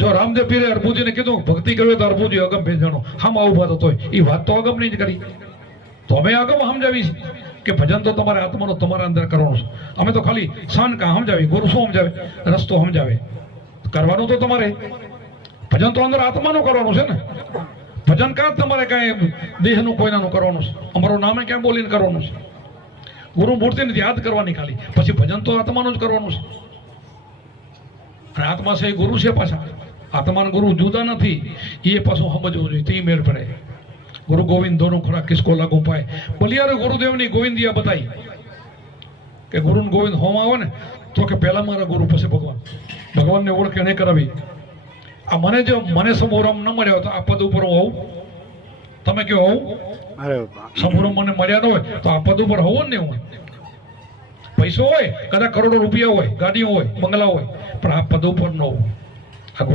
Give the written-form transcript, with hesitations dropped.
જો રામદેવ પીરે અરબુજીને કીધું ભક્તિ કર્યો તો અરબુજી અગમ ભેજાણો હામાં ઉભા થતો હોય, એ વાત તો અગમ નહીં જ કરી. તો અમે અગમ સમજાવી કે ભજન તો તમારે આત્માનો તમારા અંદર કરવાનું છે. અમે તો ખાલી શાન કા સમજાવી, ગુરુ શું સમજાવે, રસ્તો સમજાવે. કરવાનું તો તમારે ભજન તો અંદર આત્માનું કરવાનું છે ને. ભજન કા તમારે કાંઈ દેહનું કોઈનાનું કરવાનું છે. અમારું નામે ક્યાં બોલીને કરવાનું છે. ગુરુ મૂર્તિને યાદ કરવાની ખાલી, પછી ભજન તો આત્માનું જ કરવાનું છે. અને આત્મા છે એ ગુરુ છે પાછા. આત્મા ગુરુ જુદા નથી, એ પાછું સમજવું જોઈએ, તે મેળ પડે. ગુરુ ગોવિંદ દોનો ખરા કિસકો લાગુ પાય. બલિયારે ગુરુદેવની ગોવિંદિયા બતાવી કે ગુરુ ગોવિંદ હોમાં આવે ને તો કે પહેલા મારા ગુરુ પછી ભગવાન. ભગવાનને ઓળખે નહીં કરાવી. આ મને જો મને સમોરમ ન મળ્યો તો આ પદ ઉપર હું હોઉં. તમે કયો હોઉં? સમોરમ મને મળ્યા ન હોય તો આ પદ ઉપર હોવું ને. હું પૈસો હોય, કદાચ કરોડો રૂપિયા હોય, ગાડીઓ હોય, બંગલા હોય, પણ આ પદ ઉપર ન હોવું.